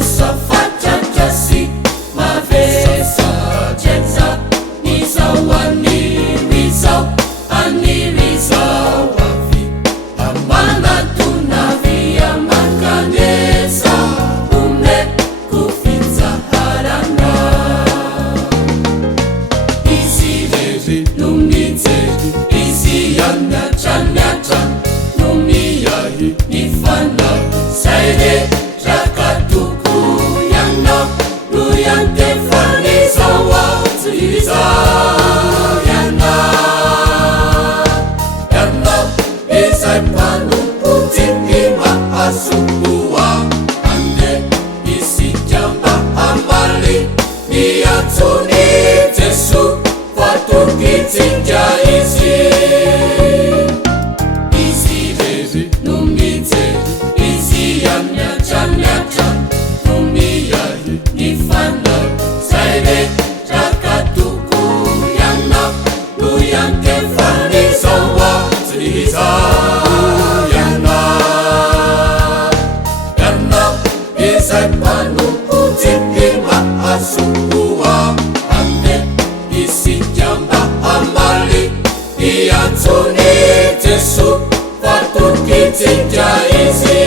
miasa facatrasi mavesa jenza nizawani rizao ani rizao avi amana tunavia makanesa ume kufinza harana izilezi numitezi iziyanyacanyacan numiyahi nifana saide rakatuku yanno luyantefaniza watiza yanno isaipanu putikima asukua ande isijamba amali niatuni tesu fatukitinja izi izilezi numitezi iziyanyacanyacan numiyahi nifana saide rakatuku yanno luyantefaniza watiza yanno isaipanu putikima asukua ande isijamba amali niatuni tesu fatukitinja izi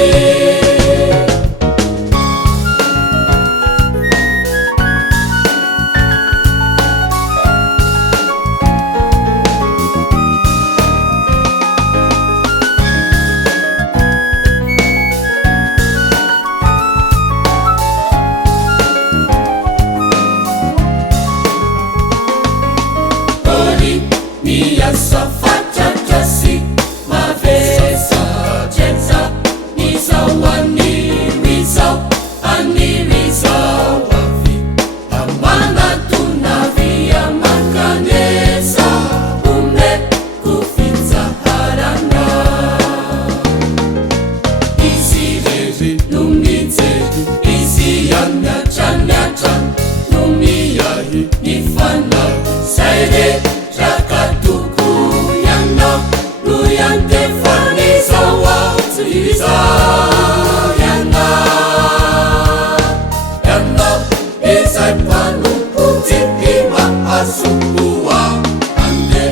miasa facatrasi mavesa jenza nizawani rizao ani rizao avi amana tunavia makanesa ume kufinza harana izilezi numitezi iziyanyacanyacan numiyahi nifana saide rakatuku yanno luyantefaniza watiza yanno isaipanu putikima asukua ande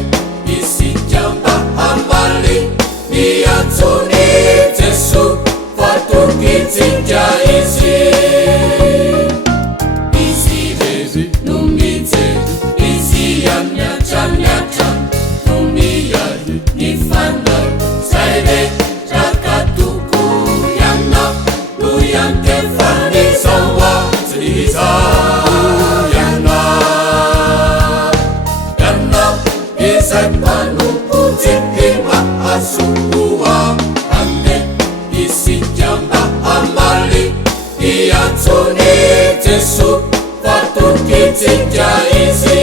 isijamba amali niatuni tesu fatukitinja izi izilezi numitezi iziyanyacanyacan numiyahi nifana saide rakatuku yanno luyantefaniza watiza yanno isaipanu putikima asukua ande isijamba amali niatuni tesu fatukitinja izi